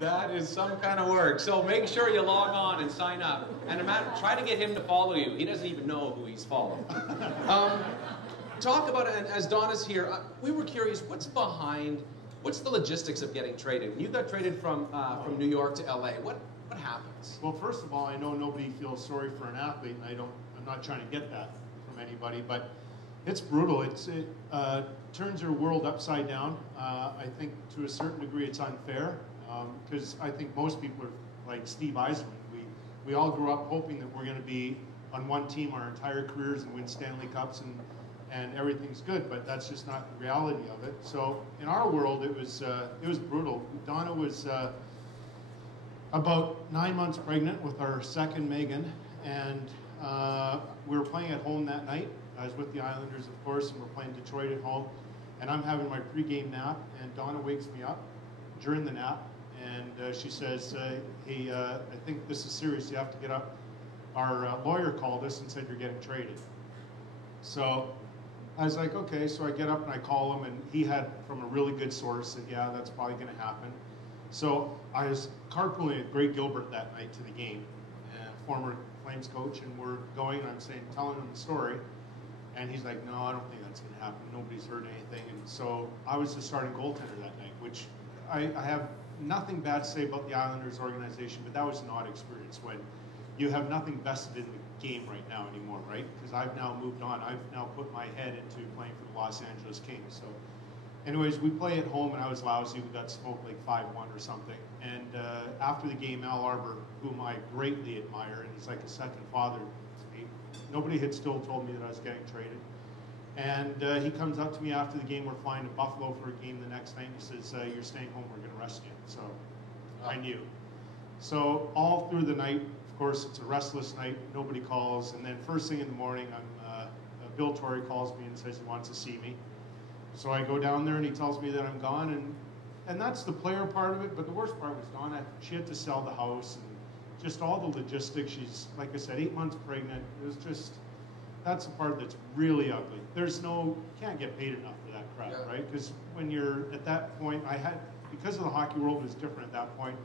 That is some kind of work. So make sure you log on and sign up. And no matter, try to get him to follow you. He doesn't even know who he's following. Talk about it, and as Donna's here, we were curious, what's the logistics of getting traded? When you got traded from New York to LA, what happens? Well, first of all, I know nobody feels sorry for an athlete, and I'm not trying to get that from anybody, but it's brutal. It turns your world upside down. I think to a certain degree it's unfair, because I think most people are like Steve Yzerman. We all grew up hoping that we're going to be on one team our entire careers and win Stanley Cups and everything's good, but that's just not the reality of it. So in our world, it was brutal. Donna was about 9 months pregnant with our second, Megan, and we were playing at home that night. I was with the Islanders, of course, and we're playing Detroit at home, and I'm having my pregame nap, and Donna wakes me up during the nap, and she says, hey, I think this is serious, you have to get up. Our lawyer called us and said you're getting traded. So I was like, okay, so I get up and I call him, and he had, from a really good source, said, yeah, that's probably going to happen. So I was carpooling with Greg Gilbert that night to the game, former Flames coach, and we're going, and I'm telling him the story, and he's like, no, I don't think that's going to happen. Nobody's heard anything. And so I was the starting goaltender that night, which I have nothing bad to say about the Islanders organization, but that was an odd experience when you have nothing vested in the game right now anymore, right? Because I've now moved on. I've now put my head into playing for the Los Angeles Kings. So anyways, we play at home, and I was lousy. We got smoked like 5-1 or something. And after the game, Al Arbor, whom I greatly admire, and he's like a second father to me, nobody had still told me that I was getting traded. And he comes up to me after the game. We're flying to Buffalo for a game the next night. He says, you're staying home. We're going to rest you. So I knew. So all through the night, of course, it's a restless night. Nobody calls. And then first thing in the morning, Bill Torrey calls me and says he wants to see me. So I go down there, and he tells me that I'm gone. And that's the player part of it. But the worst part was Donna. She had to sell the house and just all the logistics. She's, like I said, 8 months pregnant. It was just, that's the part that's really ugly. You can't get paid enough for that crap, yeah. Right? Because when you're at that point, because of the hockey world was different at that point,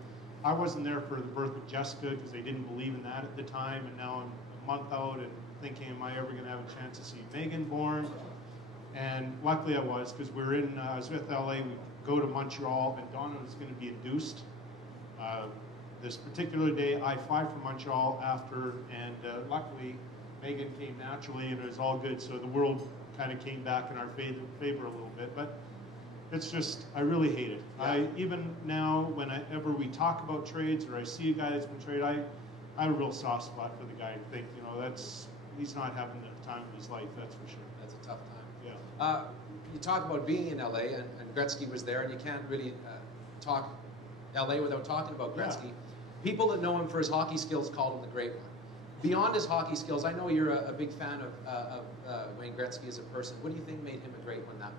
I wasn't there for the birth of Jessica because they didn't believe in that at the time, and now I'm a month out and thinking, am I ever going to have a chance to see Megan born? And luckily I was, because I was with LA, we go to Montreal, and Donna was going to be induced. This particular day, I fly from Montreal after, and luckily Megan came naturally, and it was all good, so the world kind of came back in our favor a little bit. But it's just, I really hate it. Yeah. Even now, whenever we talk about trades or I see a guy that's been traded, I have a real soft spot for the guy. I think, he's not having the time of his life, that's for sure. That's a tough time. Yeah. You talk about being in LA, and Gretzky was there, and you can't really talk LA without talking about Gretzky. Yeah. People that know him for his hockey skills call him the Great One. Beyond his hockey skills, I know you're a big fan of Wayne Gretzky as a person. What do you think made him a great one that way?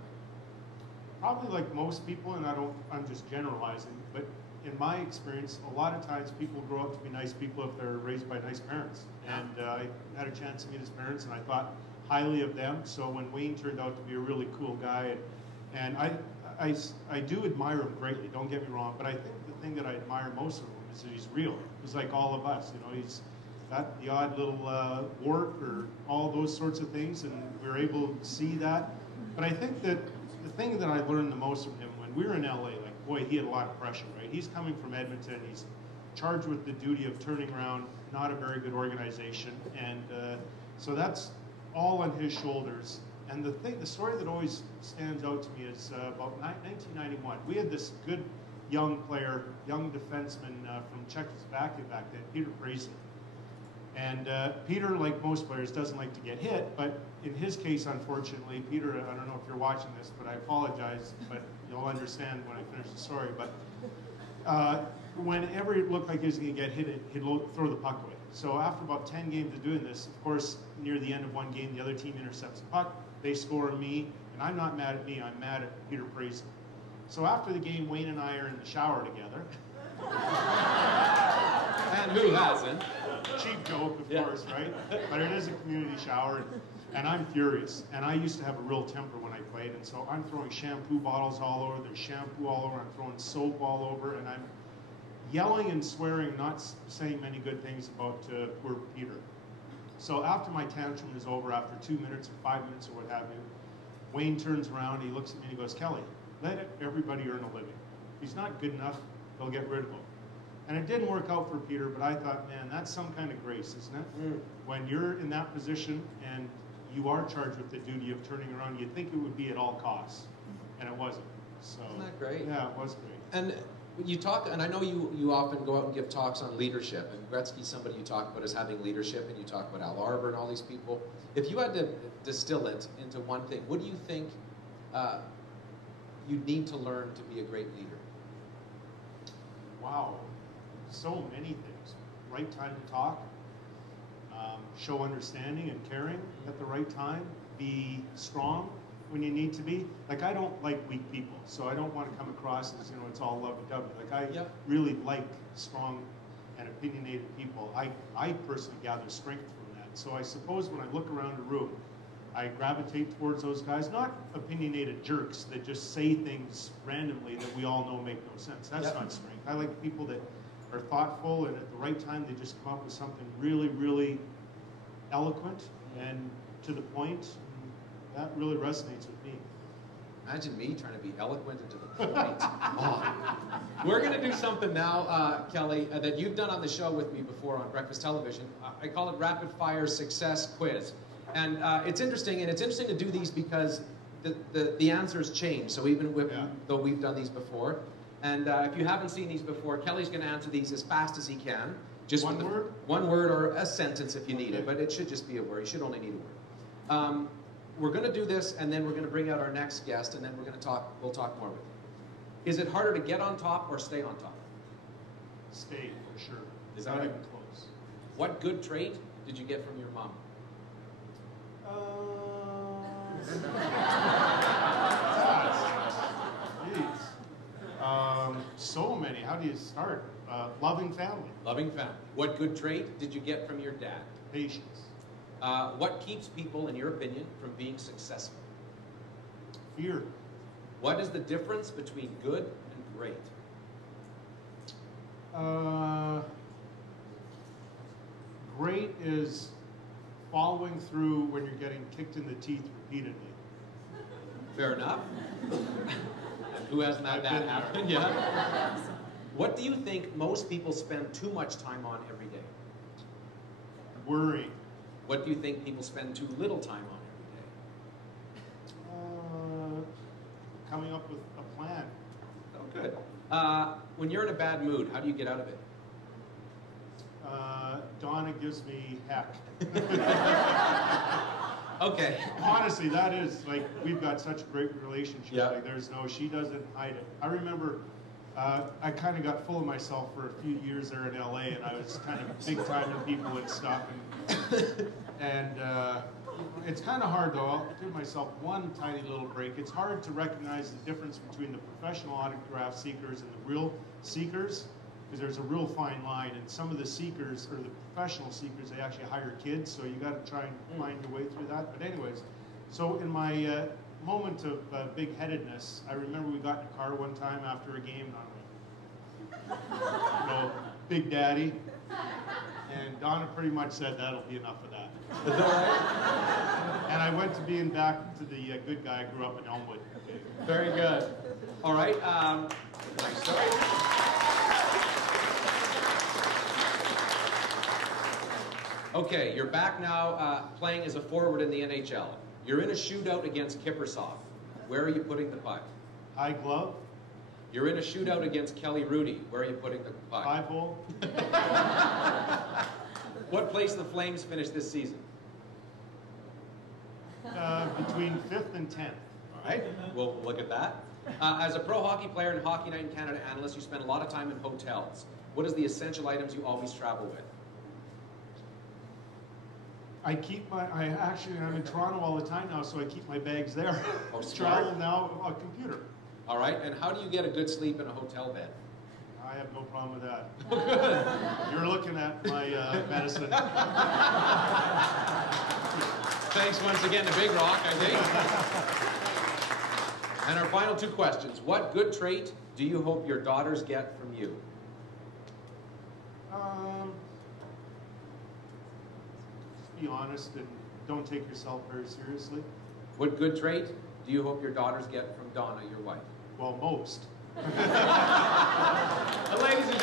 Probably like most people, and I'm just generalizing, but in my experience, a lot of times people grow up to be nice people if they're raised by nice parents. And I had a chance to meet his parents, and I thought highly of them. So when Wayne turned out to be a really cool guy, and I do admire him greatly, don't get me wrong, but I think the thing that I admire most of him is that he's real. He's like all of us, he's got the odd little wart or all those sorts of things, and we're able to see that. But I think that the thing that I learned the most from him when we were in LA, like, boy, he had a lot of pressure, right? He's coming from Edmonton. He's charged with the duty of turning around not a very good organization. And so that's all on his shoulders. And the story that always stands out to me is about 1991. We had this good young player, young defenseman from Czechoslovakia back then, Peter Preza. And Peter, like most players, doesn't like to get hit, but in his case, unfortunately, Peter, I don't know if you're watching this, but I apologize, but you'll understand when I finish the story, but whenever it looked like he was going to get hit, he'd throw the puck away. So after about 10 games of doing this, of course, near the end of one game, the other team intercepts the puck, they score on me, and I'm not mad at me, I'm mad at Peter Preza. So after the game, Wayne and I are in the shower together. And who hasn't? Cheap joke, of course, right? But it is a community shower, and I'm furious. And I used to have a real temper when I played, and so I'm throwing shampoo bottles all over. There's shampoo all over. I'm throwing soap all over, and yelling and swearing, not saying many good things about poor Peter. So after my tantrum is over, after 2 minutes or 5 minutes or what have you, Wayne turns around, he looks at me and he goes, Kelly, let everybody earn a living. If he's not good enough, they'll get rid of him. And it didn't work out for Peter, but I thought, man, that's some kind of grace, isn't it? Mm. When you're in that position and you are charged with the duty of turning around, you'd think it would be at all costs, and it wasn't. So, isn't that great? Yeah, it was great. And you talk, and I know you often go out and give talks on leadership, and Gretzky's somebody you talk about as having leadership, and you talk about Al Arbor and all these people. If you had to distill it into one thing, what do you think you need to learn to be a great leader? Wow, so many things. Right time to talk, show understanding and caring at the right time, be strong when you need to be. Like, I don't like weak people, so I don't want to come across as, you know, it's all lovey-dovey. Like, I really like strong and opinionated people. I personally gather strength from that. So I suppose when I look around a room, I gravitate towards those guys, not opinionated jerks that just say things randomly that we all know make no sense. That's not strength. I like people that are thoughtful, and at the right time they just come up with something really, really eloquent and to the point. That really resonates with me. Imagine me trying to be eloquent and to the point. Oh. We're going to do something now, Kelly, that you've done on the show with me before on Breakfast Television. I call it Rapid Fire Success Quiz. And it's interesting to do these because the answers change. So even though we've done these before. And if you haven't seen these before, Kelly's going to answer these as fast as he can. Just one word? One word or a sentence if you need it, but it should just be a word. You should only need a word. We're going to do this, and then we're going to bring out our next guest, and then we're going to talk. We'll talk more with you. Is it harder to get on top or stay on top? Stay, for sure. Is that not right? even close. What good trait did you get from your mom? So many. How do you start? Loving family. Loving family. What good trait did you get from your dad? Patience. What keeps people, in your opinion, from being successful? Fear. What is the difference between good and great? Great is following through when you're getting kicked in the teeth repeatedly. Fair enough. Who hasn't had that happen? Yeah. What do you think most people spend too much time on every day? Worrying. What do you think people spend too little time on every day? Coming up with a plan. Oh, good. When you're in a bad mood, how do you get out of it? Donna gives me heck. Okay. Honestly, that is, like, we've got such a great relationship. Yeah. Like, she doesn't hide it. I remember I kind of got full of myself for a few years there in LA, and I was kind of big time to people and stuff. And it's kind of hard, though. I'll give myself one tiny little break. It's hard to recognize the difference between the professional autograph seekers and the real seekers, because there's a real fine line. And some of the seekers, or the professional seekers, they actually hire kids, so you got to try and find your way through that. But anyways, so in my moment of big-headedness, I remember we got in a car one time after a game, and I went, Big Daddy. And Donna pretty much said, that'll be enough of that. Is that right? And I went to being back to the good guy I grew up in Elmwood. Very good. All right. Nice story. Okay, you're back now playing as a forward in the NHL. You're in a shootout against Kiprusoff. Where are you putting the puck? High glove. You're in a shootout against Kelly Hrudey. Where are you putting the puck? 5-hole. What place the Flames finished this season? Between 5th and 10th. All right, we'll look at that. As a pro hockey player and Hockey Night in Canada analyst, you spend a lot of time in hotels. What is the essential items you always travel with? I'm in Toronto all the time now, so I keep my bags there. Oh, smart. Travel now, a computer. All right, and how do you get a good sleep in a hotel bed? I have no problem with that. You're looking at my medicine. Thanks once again to Big Rock, I think. And our final two questions. What good trait do you hope your daughters get from you? Just be honest and don't take yourself very seriously. What good trait do you hope your daughters get from Donna, your wife? Well, most. Ladies and